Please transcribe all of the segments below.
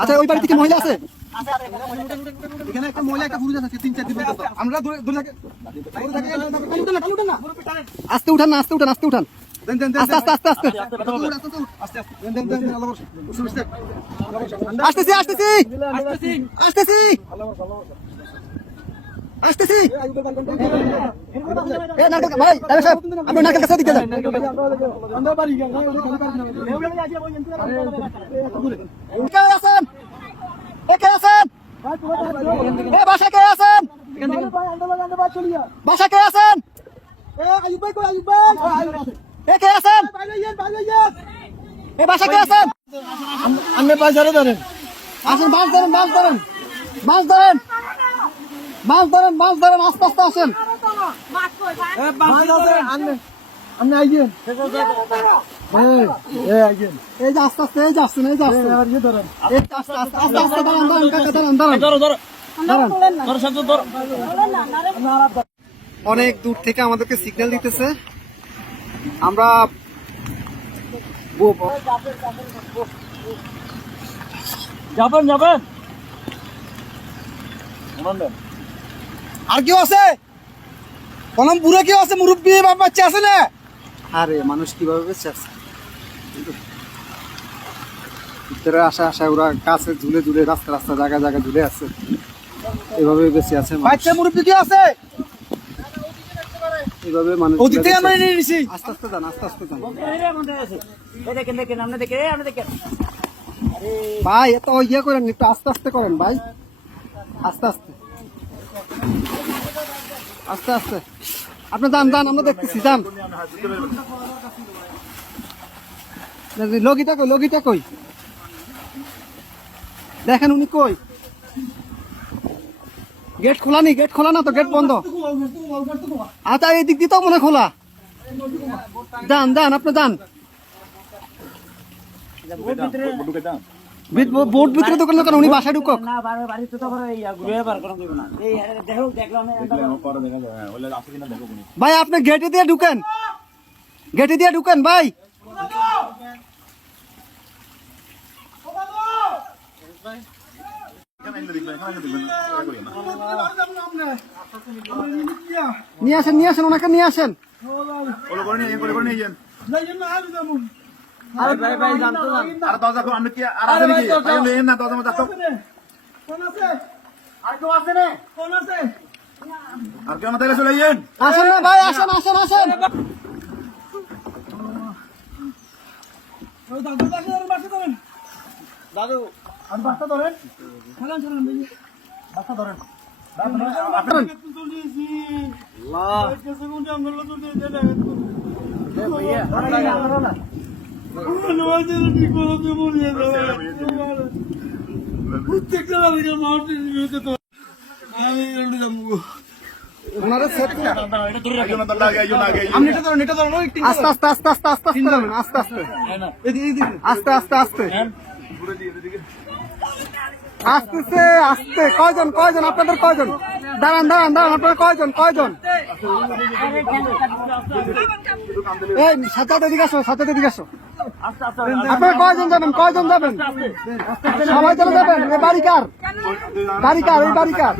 আচ্ছা ওই বাড়িতে কি মহিলা আছে? এখানে একটা মহিলা একটা পুরুষ আছে 3-4 দিন আমরা আস্তে উঠান না, আস্তে উঠান, আস্তে উঠান, আস্তে আস্তে আস্তে আস্তে আসতেছি আসতেছি আসতেছি আসতেছি। ভাই সাহেব আপনি নাকের কাছে দিতে যান। আছেন কে আছেন? বাসা কে আছেন? বাসা কে আছেন? কে আছেন? বাসা কে আছেন? আপনি বাজারে ধরেন, আসেন, মাছ ধরেন, মাছ ধরেন, মাছ ধরেন, মাছ ধরেন, মাছ ধরেন, আস্তে আস্তে আসেন। আপনি আইয়েন, এই যে আস্তে আস্তে, এই যে আসছেন, এই যে আসছেন, আস্তে আস্তে আস্তে আস্তে দাঁড়ান, দাঁড়ান কাকা, দাঁড়ান, দাঁড়ান, দাঁড়ান। অনেক দূর থেকে আমাদেরকে সিগন্যাল দিতেছে, আমরা যাবেন যাবেন। আর কেউ আছে? কলম বুড়ো কেউ আছে? মুরব্বী বাচ্চা আছে না? আরে মানুষ কিভাবে বেঁচে আছে? ভিতরে আসা আসা ওরা কাছে ঝুলে ঝুলে, রাস্তা রাস্তা জায়গা জায়গা ঝুলে আছে, এভাবে বেঁচে আছে। বাচ্চা মুরব্বী কি আছে? এভাবে মানুষ আস্তে আস্তে যান, আস্তে আস্তে যান ভাই, এত ইয়ে করেন, একটু আস্তে আস্তে করেন ভাই, আস্তে আস্তে আস্তে আস্তে। আপনি যান যান, আমরা দেখতেছি, যান। লগিটা কই, লগিটা কই? দেখেন উনি কই? গেট খোলা নি? গেট খোলা না তো, গেট বন্ধ। আচ্ছা এই দিক দিয়ে তো মনে খোলা। যান যান, আপনি যান। বোট ভিতরে দোকান কেন? উনি বাসায় ঢুকক। ভাই আপনি গেটে দিয়ে ঢুকেন, গেটে দিয়ে ঢুকেন ভাই। নিয়ে আসেন, নিয়ে আসেন, ওনাকে নিয়ে আসেন। আসেন না ভাই, আসেন আসেন আসেন। দাদু আর বাসটা ধরেন, খেলান ধরেন, বাসটা ধরেন। আস্তে আস্তে আস্তে আস্তে আস্তে আস্তে আস্তে আস্তে আস্তে আসতেছে, আসতে। কয়জন কয়জন আপনাদের? কয়জন? দাঁড়ান দাঁড়ান দাঁড়ান, আপনাদের কয়জন? কয়জন? এই সাথে দিকে আসো, সাথে দিকে আসো। আপনারা কয়জন যাবেন? কয়জন যাবেন? সবাই চলে যাবেন? এই বাড়ি কার? বাড়ি কার? এই বাড়ি কার?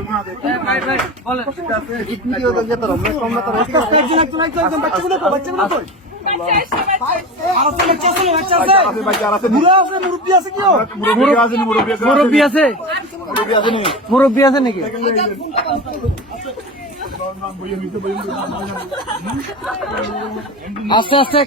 মুরব্বী আছে, মুরব্বী আছে নাকি? আস্তে আস্তে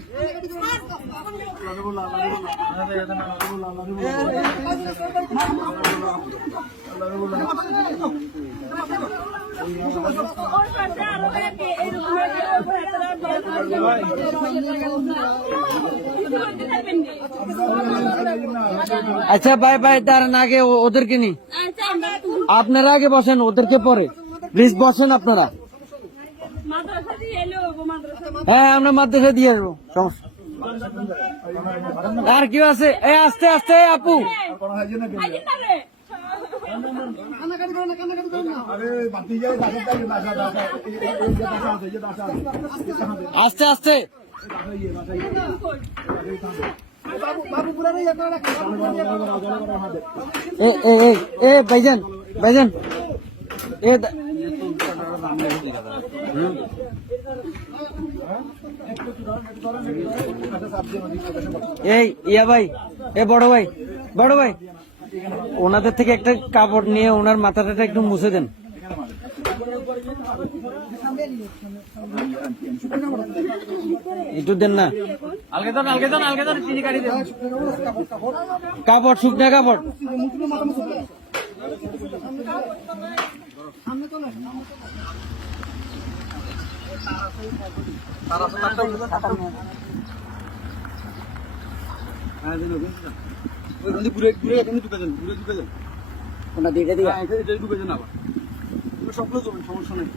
আচ্ছা ভাই ভাই, দাঁড়ান, আগে ওদেরকে নি, আপনারা আগে বসেন, ওদেরকে পরে প্লিজ বসেন আপনারা। হ্যাঁ আমরা মাদ্রাসা দিয়ে আসবো, সমস্যা। আর কেউ আছে? এই আস্তে আস্তে আপু, আস্তে আস্তে বাবু পুরা নেই আপনারা এ ভাইজান ভাইজান এ এই ইয়া ভাই এ বড় ভাই ওনাদের থেকে একটা কাপড় নিয়ে ওনার মাথাটা একটু মুছে দেন। একটু দেন না, আলগে দেন চিনি কাটি দেন। কাপড় শুকনা কাপড়। ওনা দিয়ে সমস্যা নেই।